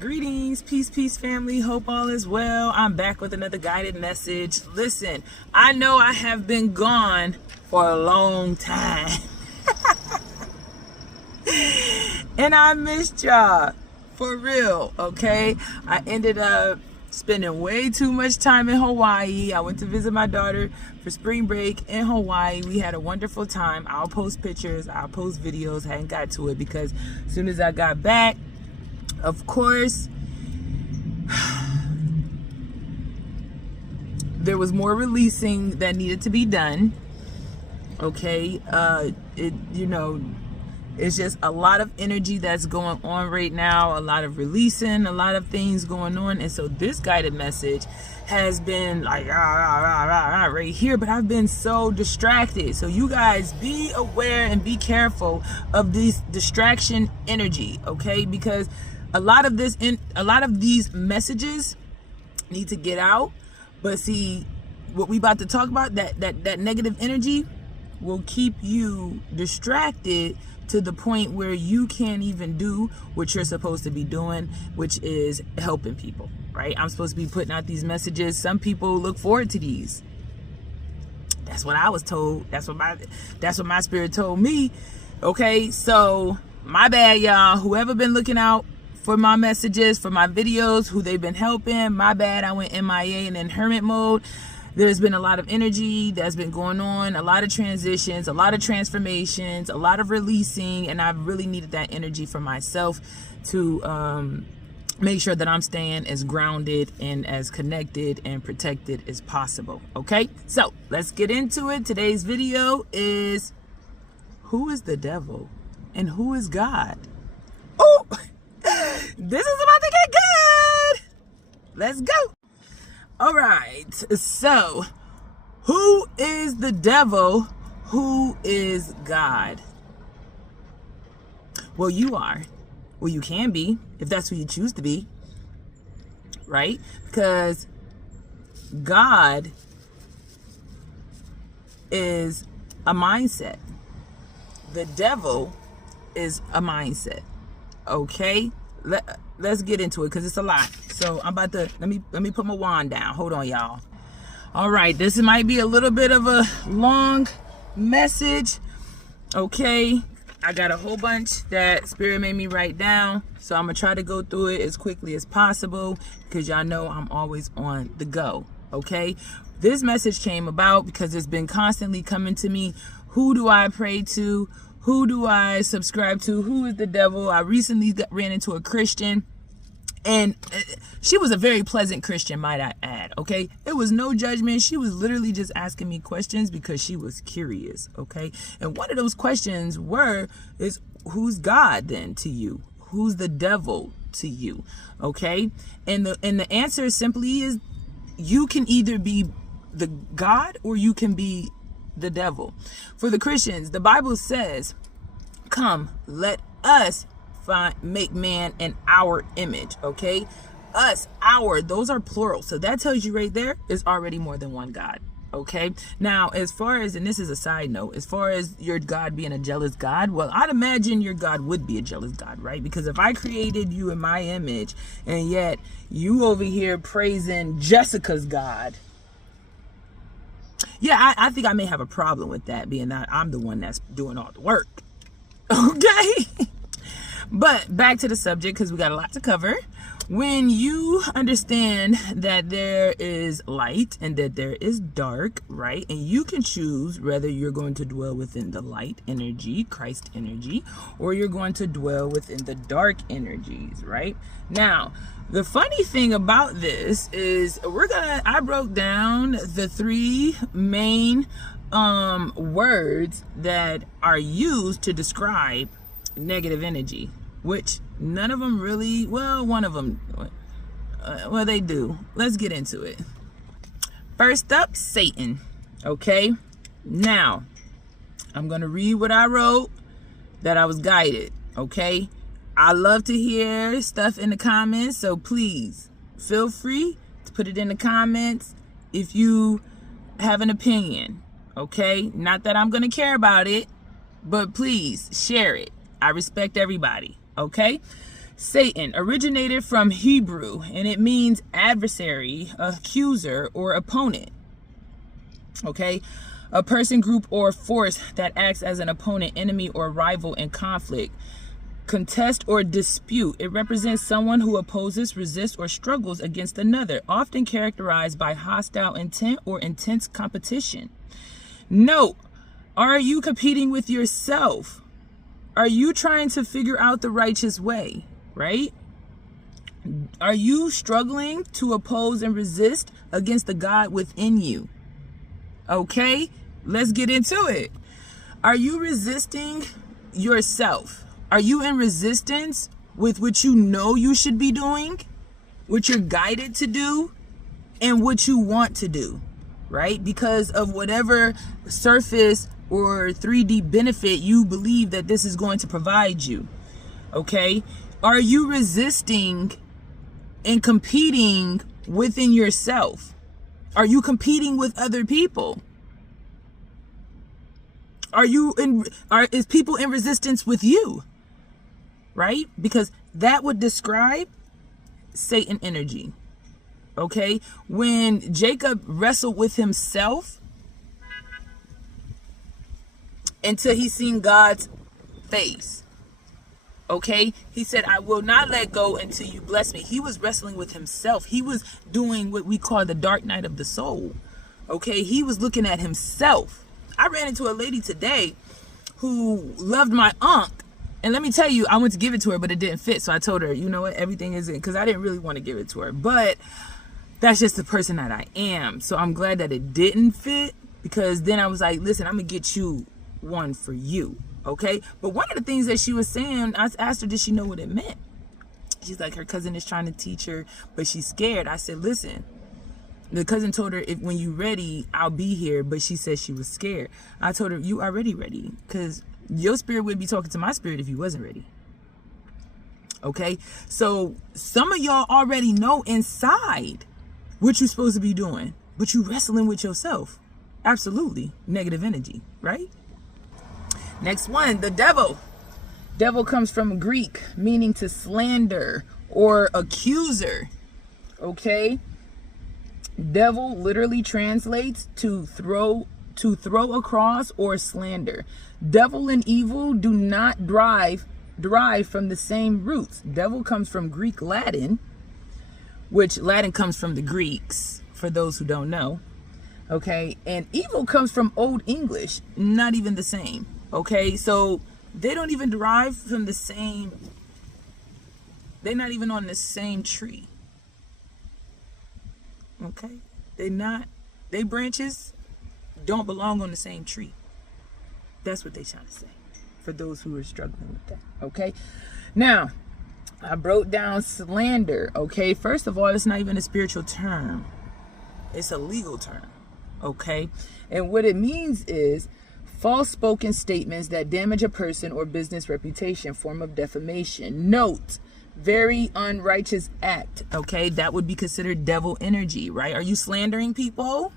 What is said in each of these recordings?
Greetings, peace, family. Hope all is well. I'm back with another guided message. Listen, I know I have been gone for a long time. And I missed y'all. For real, okay? I ended up spending way too much time in Hawaii. I went to visit my daughter for spring break in Hawaii. We had a wonderful time. I'll post pictures. I'll post videos. I hadn't got to it because as soon as I got back, of course, there was more releasing that needed to be done. Okay, it's just a lot of energy that's going on right now, a lot of releasing, a lot of things going on. And so this guided message has been like right here, but I've been so distracted. So you guys be aware and be careful of this distraction energy, okay? Because a lot of these messages need to get out. But see, what we about to talk about, that negative energy will keep you distracted to the point where you can't even do what you're supposed to be doing, which is helping people, right? I'm supposed to be putting out these messages. Some people look forward to these. That's what I was told. That's what my spirit told me. Okay, so my bad, y'all. Whoever been looking out for my messages, for my videos, who they've been helping, my bad. I went MIA and in hermit mode. There's been a lot of energy that's been going on, a lot of transitions, a lot of transformations, a lot of releasing, and I've really needed that energy for myself to make sure that I'm staying as grounded and as connected and protected as possible. Okay, so let's get into it. Today's video is who is the devil and who is God? Oh, this is about to get good. Let's go. All right, so who is the devil? Who is God? Well, you are. Well, you can be if that's who you choose to be, right? Because God is a mindset. The devil is a mindset. Okay? Let's get into it because it's a lot. So I'm about to let me put my wand down. Hold on, y'all. All right, this might be a little bit of a long message. Okay, I got a whole bunch that Spirit made me write down, so I'm gonna try to go through it as quickly as possible because y'all know I'm always on the go. Okay, this message came about because it's been constantly coming to me. Who do I pray to? Who do I subscribe to? Who is the devil? I recently ran into a Christian, and she was a very pleasant Christian, might I add, okay? It was no judgment. She was literally just asking me questions because she was curious, okay? And one of those questions is who's God then to you? Who's the devil to you, okay? And the answer simply is you can either be the God or you can be the devil. For the Christians, the Bible says, come, let us make man in our image. Okay, us, our, those are plural, so that tells you right there is already more than one God. Okay, now as far as, and this is a side note, as far as your God being a jealous God, well, I'd imagine your God would be a jealous God, right? Because if I created you in my image and yet you over here praising Jessica's God, yeah, I think I may have a problem with that, being that I'm the one that's doing all the work. Okay? But back to the subject, because we got a lot to cover. When you understand that there is light and that there is dark, right? And you can choose whether you're going to dwell within the light energy, Christ energy, or you're going to dwell within the dark energies, right? Now, the funny thing about this is I broke down the three main words that are used to describe negative energy, which none of them really, well, one of them, well, they do. Let's get into it. First up, Satan. Okay, now I'm gonna read what I wrote that I was guided. Okay, I love to hear stuff in the comments, so please feel free to put it in the comments if you have an opinion. Okay, not that I'm gonna care about it, but please share it. I respect everybody. Okay, Satan originated from Hebrew, and it means adversary, accuser, or opponent. Okay, a person, group, or force that acts as an opponent, enemy, or rival in conflict, contest, or dispute. It represents someone who opposes, resists, or struggles against another, often characterized by hostile intent or intense competition. Note, are you competing with yourself? Are you trying to figure out the righteous way, right? Are you struggling to oppose and resist against the God within you? Okay, let's get into it. Are you resisting yourself? Are you in resistance with what you know you should be doing, what you're guided to do, and what you want to do, right? Because of whatever surface or 3D benefit you believe that this is going to provide you, okay? Are you resisting and competing within yourself? Are you competing with other people? Is people in resistance with you? Right? Because that would describe Satan energy. Okay? When Jacob wrestled with himself until he seen God's face. Okay? He said, I will not let go until you bless me. He was wrestling with himself. He was doing what we call the dark night of the soul. Okay? He was looking at himself. I ran into a lady today who loved my unk. And let me tell you, I went to give it to her, but it didn't fit. So I told her, you know what, everything isn't, because I didn't really want to give it to her. But that's just the person that I am. So I'm glad that it didn't fit, because then I was like, listen, I'm going to get you one for you. Okay. But one of the things that she was saying, I asked her, did she know what it meant? She's like, her cousin is trying to teach her, but she's scared. I said, listen, the cousin told her, when you ready, I'll be here. But she said she was scared. I told her, you already ready, because your spirit would be talking to my spirit if you wasn't ready. Okay? So some of y'all already know inside what you're supposed to be doing, but you wrestling with yourself. Absolutely. Negative energy, right? Next one, the devil. Devil comes from Greek, meaning to slander or accuser. Okay? Devil literally translates to throw across or slander. Devil and evil do not derive from the same roots. Devil comes from Greek Latin, which Latin comes from the Greeks, for those who don't know. Okay, and evil comes from Old English, not even the same. Okay, so they don't even derive from the same, they're not even on the same tree. Okay, they branches don't belong on the same tree. That's what they're trying to say, for those who are struggling with that. Okay, now I broke down slander. Okay, first of all, it's not even a spiritual term, it's a legal term. Okay, and what it means is false spoken statements that damage a person or business reputation, form of defamation. Note, very unrighteous act. Okay, that would be considered devil energy, right? Are you slandering people?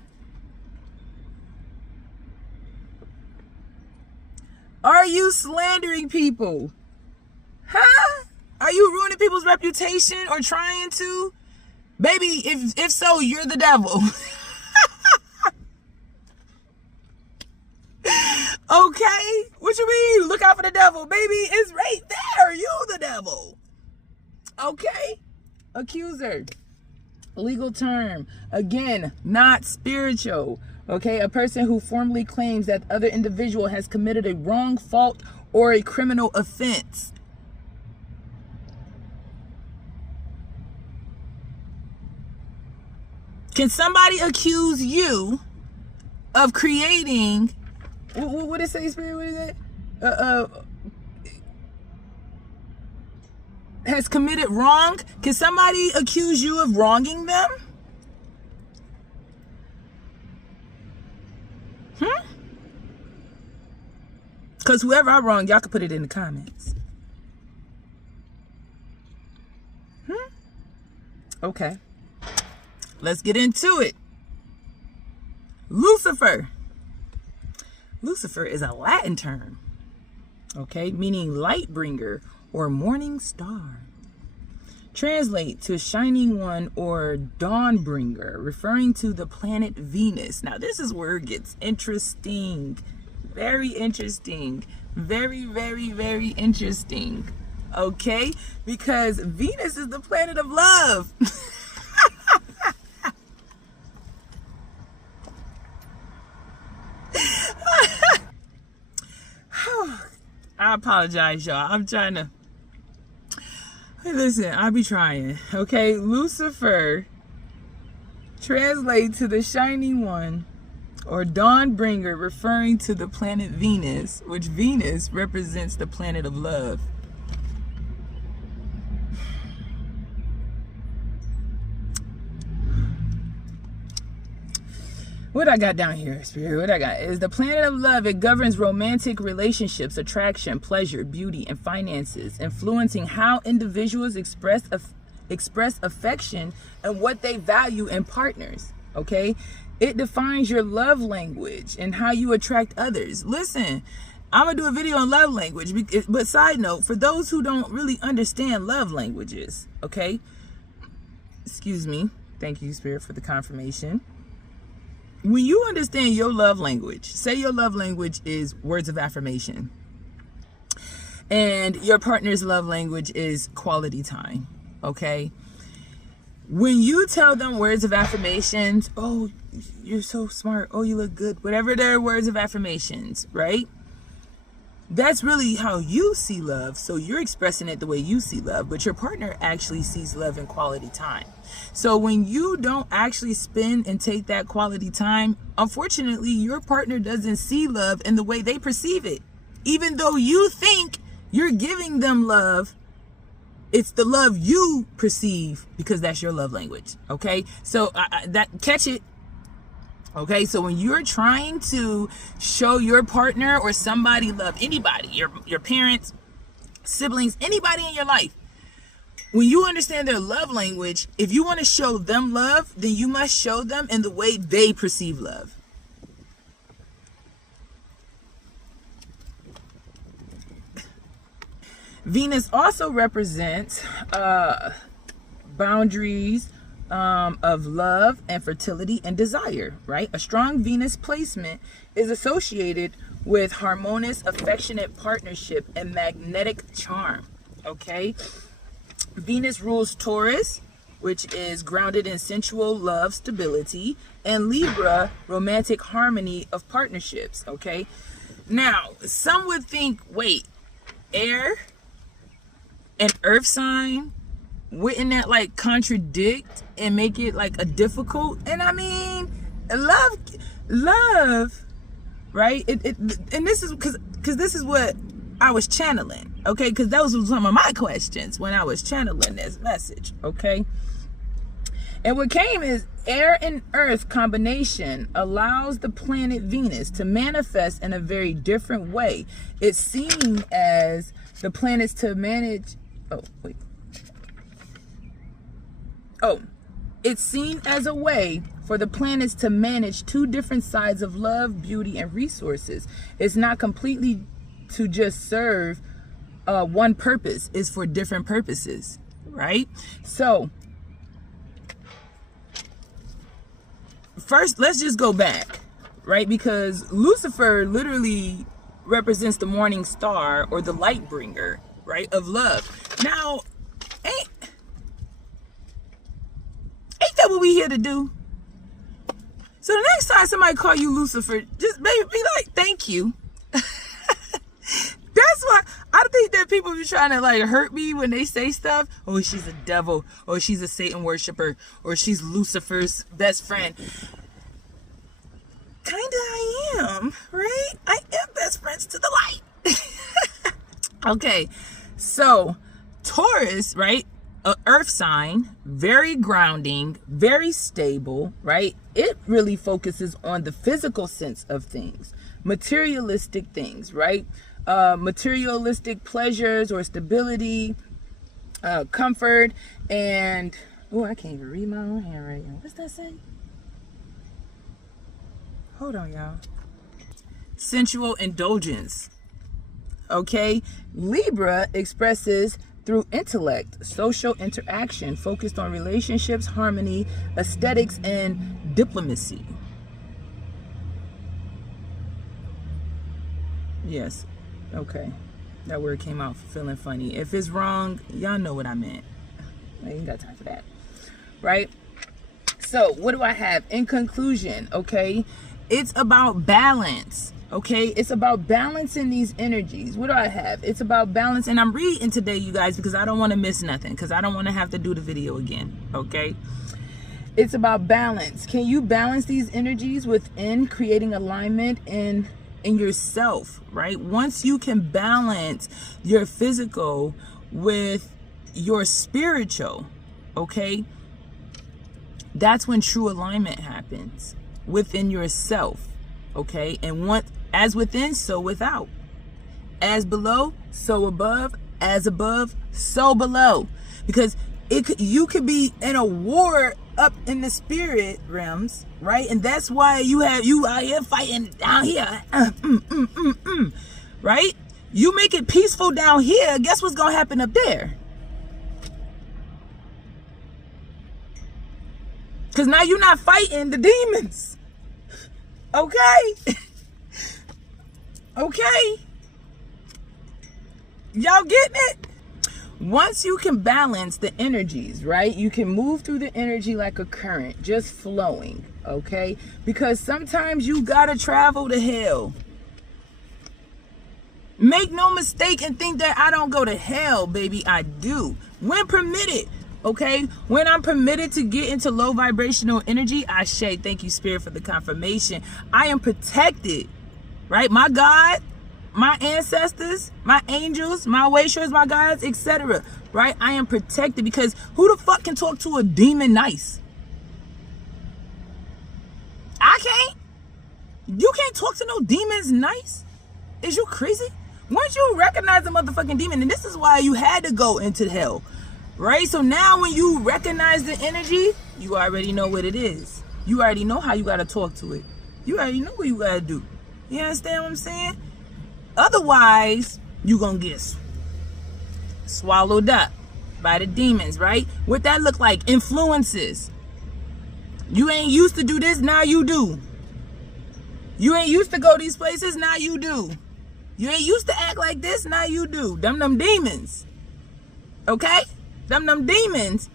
Are you slandering people? Huh? Are you ruining people's reputation or trying to? Baby, if so, you're the devil. Okay? What you mean? Look out for the devil. Baby, it's right there. You the devil. Okay? Accuser. Legal term. Again, not spiritual. Okay? A person who formally claims that other individual has committed a wrong, fault, or a criminal offense. Can somebody accuse you of creating, what did it say, Spirit? What is that? Has committed wrong? Can somebody accuse you of wronging them? Because whoever I wrong, y'all can put it in the comments. Okay. Let's get into it. Lucifer. Lucifer is a Latin term, okay, meaning light bringer or morning star. translate to shining one or dawn bringer, referring to the planet Venus. Now, this is where it gets interesting. Very interesting. Very, very, very interesting. Okay? Because Venus is the planet of love. I apologize, y'all. I'm trying to... Hey, listen, I'll be trying. Okay? Lucifer translate to the shining one or dawn bringer, referring to the planet Venus, which Venus represents the planet of love. What I got down here, Spirit? What I got is the planet of love. It governs romantic relationships, attraction, pleasure, beauty, and finances, influencing how individuals express affection and what they value in partners. Okay? It defines your love language and how you attract others. Listen, I'm going to do a video on love language, but side note, for those who don't really understand love languages, okay? Excuse me. Thank you, Spirit, for the confirmation. When you understand your love language, say your love language is words of affirmation, and your partner's love language is quality time, okay? When you tell them words of affirmations, oh, you're so smart, oh, you look good, whatever their words of affirmations, right? That's really how you see love. So you're expressing it the way you see love, but your partner actually sees love in quality time. So when you don't actually spend and take that quality time, unfortunately, your partner doesn't see love in the way they perceive it. Even though you think you're giving them love, it's the love you perceive because that's your love language. Okay. So catch it. Okay, so when you're trying to show your partner or somebody love, anybody, your parents, siblings, anybody in your life, when you understand their love language, if you want to show them love, then you must show them in the way they perceive love. Venus also represents boundaries, of love and fertility and desire, right? A strong Venus placement is associated with harmonious, affectionate partnership and magnetic charm, okay? Venus rules Taurus, which is grounded in sensual love, stability, and Libra, romantic harmony of partnerships, okay? Now, some would think, wait, air and earth sign, wouldn't that like contradict and make it like a difficult? And I mean, love, right? And this is because this is what I was channeling, okay? Because those were some of my questions when I was channeling this message, okay? And what came is air and earth combination allows the planet Venus to manifest in a very different way. It's seen as the planets to manage. It's seen as a way for the planets to manage two different sides of love, beauty, and resources. It's not completely to just serve one purpose. It's for different purposes, right? So, first, let's just go back, right? Because Lucifer literally represents the morning star or the light bringer, right, of love. Now, ain't that what we here to do? So the next time somebody call you Lucifer, just maybe be like, thank you. That's why I think that people be trying to like hurt me when they say stuff. Oh, she's a devil, or she's a Satan worshiper, or she's Lucifer's best friend. Kinda I am, right? I am best friends to the light. Okay, so Taurus, right? An earth sign, very grounding, very stable, right? It really focuses on the physical sense of things, materialistic things, right? Materialistic pleasures or stability, comfort, and oh, I can't even read my own handwriting. What's that say? Hold on, y'all. Sensual indulgence. Okay, Libra expresses through intellect, social interaction, focused on relationships, harmony, aesthetics, and diplomacy. Yes. Okay. That word came out feeling funny. If it's wrong, y'all know what I meant. I ain't got time for that. Right? So, what do I have? In conclusion, okay? It's about balance. Okay, it's about balancing these energies. What do I have? It's about balance. And I'm reading today, you guys, because I don't want to miss nothing, because I don't want to have to do the video again. Okay, it's about balance. Can you balance these energies within, creating alignment in yourself, right? Once you can balance your physical with your spiritual, okay, that's when true alignment happens within yourself. Okay, and once, as within, so without. As below, so above. As above, so below. Because you could be in a war up in the spirit realms, right? And that's why you out here fighting down here, right? You make it peaceful down here. Guess what's gonna happen up there? Because now you're not fighting the demons. Okay. Okay. Y'all getting it? Once you can balance the energies, right? You can move through the energy like a current, just flowing, okay? Because sometimes you gotta travel to hell. Make no mistake and think that I don't go to hell, baby. I do. When permitted. Okay, when I'm permitted to get into low vibrational energy, I say thank you, Spirit, for the confirmation. I am protected, right? My God, my ancestors, my angels, my waishers, my guides, etc. Right? I am protected, because who the fuck can talk to a demon nice? I can't. You can't talk to no demons nice. Is you crazy? Once you recognize the motherfucking demon, and this is why you had to go into hell. Right? So now when you recognize the energy, you already know what it is. You already know how you got to talk to it. You already know what you got to do. You understand what I'm saying? Otherwise, you going to get swallowed up by the demons, right? What that look like? Influences. You ain't used to do this, now you do. You ain't used to go these places, now you do. You ain't used to act like this, now you do. Them demons. Okay? Them demons,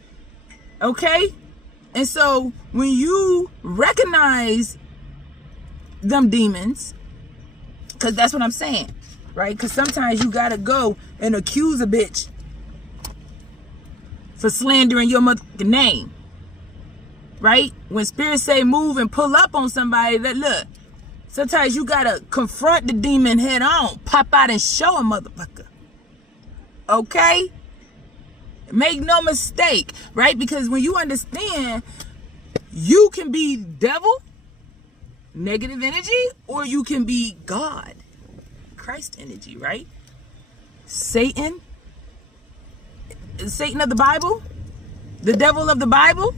okay? And so when you recognize them demons, because that's what I'm saying, right? Because sometimes you gotta go and accuse a bitch for slandering your motherfucking name, right? When spirits say move and pull up on somebody, that look, sometimes you gotta confront the demon head on, pop out and show a motherfucker, okay? Make no mistake, right? Because when you understand, you can be devil, negative energy, or you can be God, Christ energy, right? Satan of the Bible, the devil of the Bible,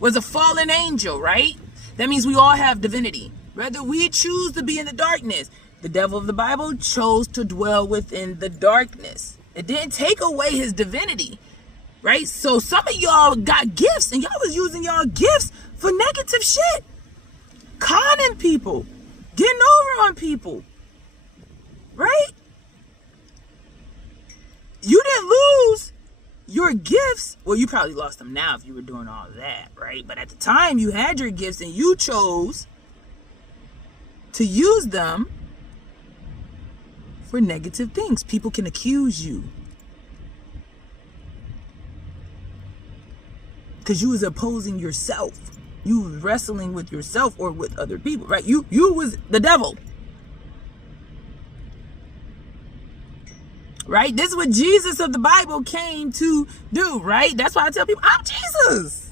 was a fallen angel, right? That means we all have divinity. Whether we choose to be in the darkness, the devil of the Bible chose to dwell within the darkness. It didn't take away his divinity, right? So some of y'all got gifts, and y'all was using y'all gifts for negative shit. Conning people, getting over on people, right? You didn't lose your gifts. Well, you probably lost them now if you were doing all of that, right? But at the time, you had your gifts and you chose to use them for negative things. People can accuse you because you was opposing yourself. You was wrestling with yourself or with other people, right? You was the devil, right? This is what Jesus of the Bible came to do, right? That's why I tell people, I'm Jesus.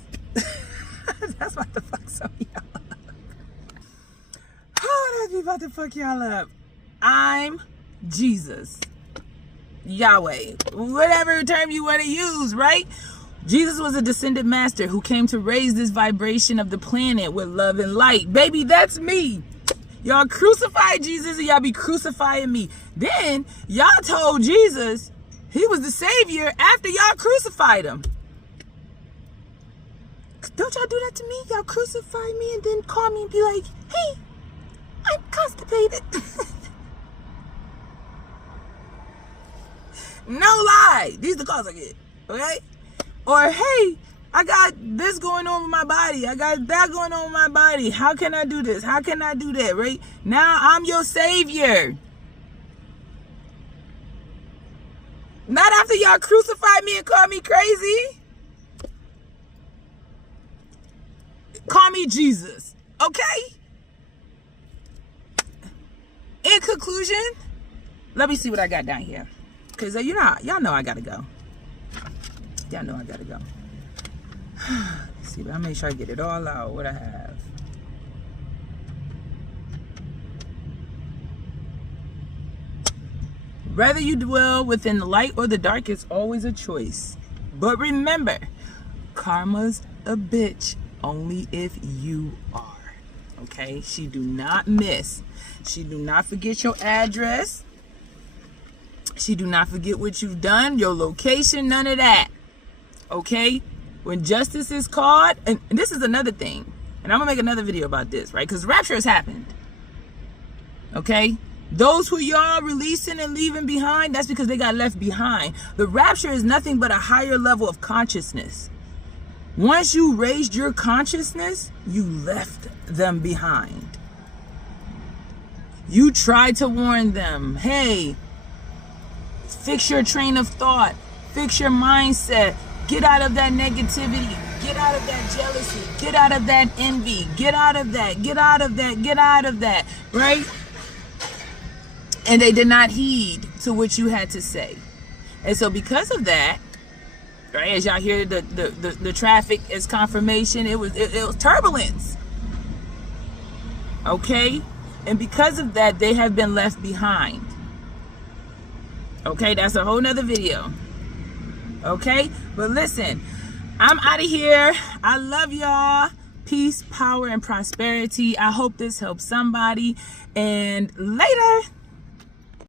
That's what the fuck some of y'all up. Oh, that's me about to fuck y'all up. I'm Jesus, Yahweh, whatever term you want to use, right? Jesus was a descended master who came to raise this vibration of the planet with love and light. Baby, that's me. Y'all crucified Jesus and y'all be crucifying me. Then y'all told Jesus He was the savior after y'all crucified him. Don't y'all do that to me? Y'all crucify me and then call me and be like, hey, I'm constipated. No lie. These are the calls I get. Okay? Or, hey, I got this going on with my body. I got that going on with my body. How can I do this? How can I do that? Right? Now I'm your savior. Not after y'all crucified me and called me crazy. Call me Jesus. Okay? In conclusion, let me see what I got down here. Because y'all know I gotta go. Y'all know I gotta go. Let's see, but I'll make sure I get it all out. What I have. Whether you dwell within the light or the dark, it's always a choice. But remember, karma's a bitch only if you are. Okay? She do not miss. She do not forget your address. She do not forget what you've done, your location, none of that. Okay? When justice is called, and this is another thing, and I'm gonna make another video about this, right? Because rapture has happened. Okay? Those who y'all releasing and leaving behind, that's because they got left behind. The rapture is nothing but a higher level of consciousness. Once you raised your consciousness, you left them behind. You tried to warn them, hey, fix your train of thought, fix your mindset, get out of that negativity, get out of that jealousy, get out of that envy, get out of that, get out of that, get out of that, right? And they did not heed to what you had to say. And so because of that, right, as y'all hear the traffic as confirmation, it was turbulence. Okay? And because of that, they have been left behind. Okay, that's a whole nother video. Okay? But listen, I'm out of here. I love y'all. Peace, power, and prosperity. I hope this helps somebody. And later.